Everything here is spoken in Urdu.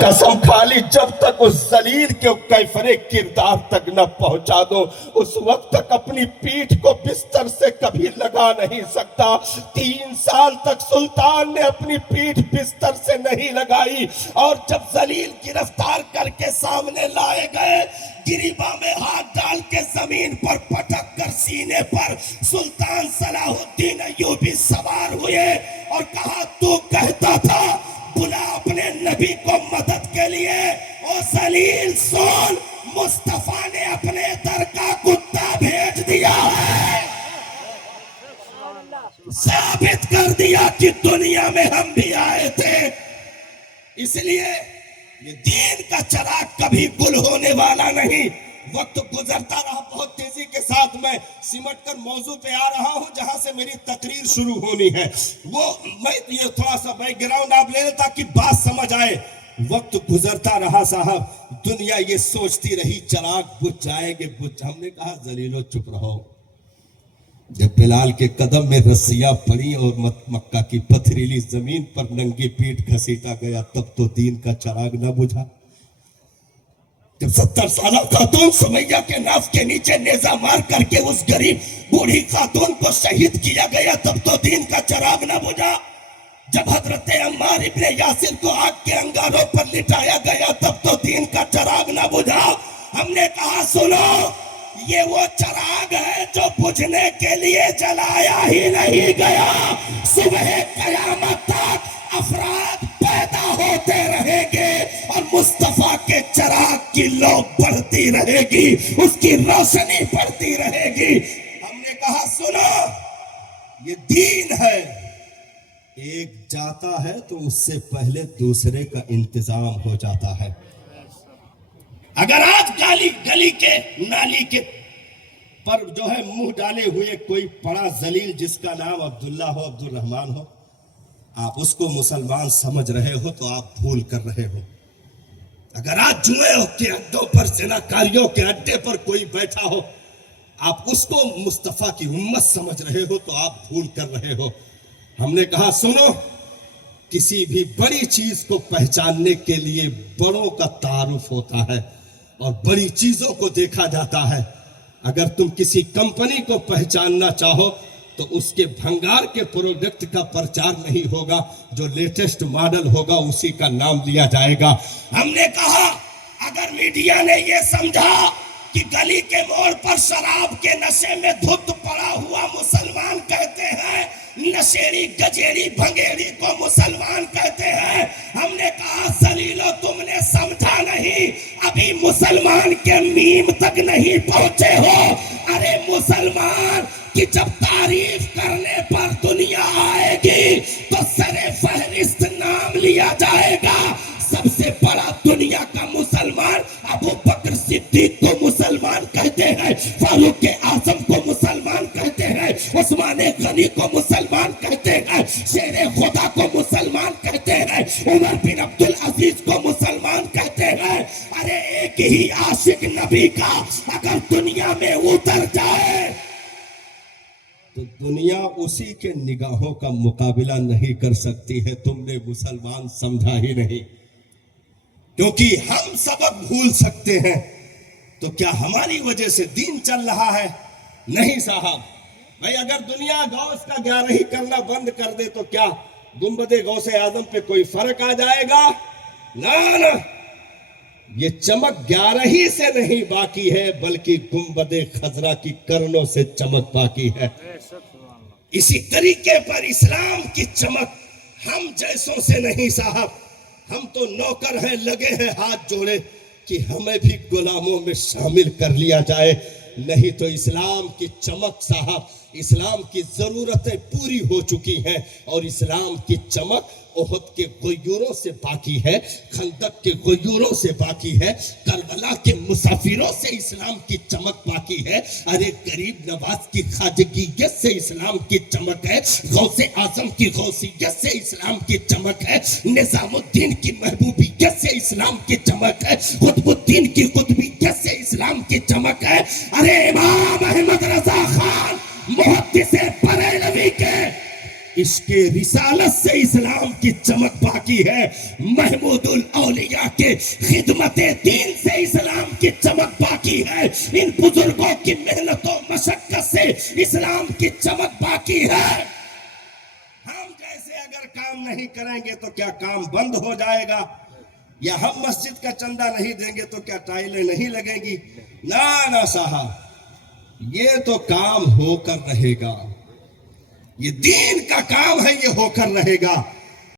قسم کھا لی جب تک اس ذلیل کے کیفرے کردار تک نہ پہنچا دو اس وقت تک اپنی پیٹھ کو بستر سے کبھی لگا نہیں سکتا۔ 3 سال تک سلطان نے اپنی پیٹھ بستر سے نہیں لگائی، اور جب ذلیل گرفتار کر کے سامنے لائے گئے، گریباں میں ہاتھ ڈال کے زمین پر پٹک کر سینے پر سلطان صلاح الدین ایوبی سوار ہوئے اور کہا تو کہتا تھا بلا اپنے نبی کو مدد کے لیے، او ذلیل سن، مصطفیٰ نے اپنے در کا کتا بھیج دیا ہے، ثابت کر دیا کہ دنیا میں ہم بھی آئے تھے۔ اس لیے یہ دین کا چراغ کبھی گل ہونے والا نہیں۔ وقت گزرتا رہا، بہت تیزی کے ساتھ میں سمٹ کر موضوع پہ آ رہا ہوں جہاں سے میری تقریر شروع ہونی ہے، وہ میں یہ تھوڑا سا بیک گراؤنڈ آپ لے لیں تاکہ بات سمجھ آئے۔ وقت گزرتا رہا صاحب، دنیا یہ سوچتی رہی چراغ بجھ جائیں گے، ہم نے کہا ذلیلو چپ رہو۔ جب بلال کے قدم میں رسیاں پڑی اور مکہ کی پتھریلی زمین پر ننگی پیٹھ گھسیٹا گیا، تب تو دین کا چراغ نہ بجھا۔ جب 70 سالہ خاتون سمیہ کے ناف کے نیچے نیزہ مار کر کے اس غریب بوڑھی خاتون کو شہید کیا گیا، تب تو دین کا چراغ نہ بجھا۔ جب حضرت عمار ابن یاسر کو آگ کے انگاروں پر لٹایا گیا، تب تو دین کا چراغ نہ بجھا۔ ہم نے کہا سنو، یہ وہ چراغ ہے جو بجھنے کے لیے جلایا ہی نہیں گیا، صبح قیامت تک افراد پیدا ہوتے رہیں گے اور مصطفیٰ کے چراغ کی لو بڑھتی رہے گی، اس کی روشنی بڑھتی رہے گی۔ ہم نے کہا سنو، یہ دین ہے، ایک جاتا ہے تو اس سے پہلے دوسرے کا انتظام ہو جاتا ہے۔ اگر آج گلی کے نالی کے پر جو ہے منہ ڈالے ہوئے کوئی پڑا ذلیل جس کا نام عبداللہ ہو، عبد الرحمن ہو، آپ اس کو مسلمان سمجھ رہے ہو تو آپ بھول کر رہے ہو۔ اگر آج جوئے کے اڈوں پر زناکاریوں کے اڈے پر کوئی بیٹھا ہو، آپ اس کو مصطفیٰ کی امت سمجھ رہے ہو تو آپ بھول کر رہے ہو۔ ہم نے کہا سنو، کسی بھی بڑی چیز کو پہچاننے کے لیے بڑوں کا تعارف ہوتا ہے اور بڑی چیزوں کو دیکھا جاتا ہے۔ اگر تم کسی کمپنی کو پہچاننا چاہو تو اس کے بھنگار کے پروڈکٹ کا پرچار نہیں ہوگا، جو لیٹسٹ ماڈل ہوگا اسی کا نام لیا جائے گا۔ ہم نے کہا اگر میڈیا نے یہ سمجھا کہ گلی کے موڑ پر شراب کے نشے میں دھت پڑا ہوا مسلمان کہتے ہیں، نشیڑی گجیڑی بھنگیڑی کو مسلمان کہتے ہیں، ہم نے کہا ذلیلو تم نے سمجھا نہیں، ابھی مسلمان کے میم تک نہیں پہنچے ہو۔ ارے مسلمان کہ جب تعریف کرنے پر دنیا آئے گی تو سر فہرست نام لیا جائے گا۔ سب سے بڑا دنیا کا مسلمان ابو بکر صدیق کو مسلمان کہتے ہیں، فاروق اعظم کو مسلمان کہتے ہیں، عثمان غنی کو مسلمان کہتے ہیں، شیر خدا کو مسلمان کہتے ہیں، عمر بن عبدالعزیز کو مسلمان کہتے ہیں۔ ارے ایک ہی عاشق نبی کا اگر دنیا میں اتر جائے تو دنیا اسی کے نگاہوں کا مقابلہ نہیں کر سکتی ہے۔ تم نے مسلمان سمجھا ہی نہیں، کیونکہ ہم سبق بھول سکتے ہیں تو کیا ہماری وجہ سے دین چل رہا ہے؟ نہیں صاحب۔ بھائی اگر دنیا غوث کا گیارہی کرنا بند کر دے تو کیا گنبد غوث اعظم پہ کوئی فرق آ جائے گا؟ نہ، یہ چمک 11 سے نہیں باقی ہے بلکہ گنبد خضرا کی کرنوں سے چمک باقی ہے۔ اسی طریقے پر اسلام کی چمک ہم جیسوں سے نہیں صاحب، ہم تو نوکر ہیں، لگے ہیں ہاتھ جوڑے کہ ہمیں بھی غلاموں میں شامل کر لیا جائے۔ نہیں تو اسلام کی چمک صاحب، اسلام کی ضرورتیں پوری ہو چکی ہیں اور اسلام کی چمک احد کے غیوروں سے باقی ہے، خندق کے غیوروں سے باقی ہے، کربلا کے مسافروں سے اسلام کی چمک باقی ہے۔ ارے غریب نواز کی خواجگیت سے اسلام کی چمک ہے، غوث اعظم کی غوثیت سے اسلام کی چمک ہے، نظام الدین کی محبوبیت سے اسلام کی چمک ہے، قطب الدین کی قطبیت سے اسلام کی چمک ہے۔ ارے امام احمد رضا خان محدث بریلوی کے اس کے رسالت سے اسلام کی چمک باقی ہے، محمود الاولیاء کے خدمت دین سے اسلام کی چمک باقی ہے، ان بزرگوں کی محنت و مشقت سے اسلام کی چمک باقی ہے۔ ہم جیسے اگر کام نہیں کریں گے تو کیا کام بند ہو جائے گا؟ یا ہم مسجد کا چندہ نہیں دیں گے تو کیا ٹائلیں نہیں لگیں گی؟ نہ صاحب، یہ تو کام ہو کر رہے گا، یہ دین کا کام ہے، یہ ہو کر رہے گا۔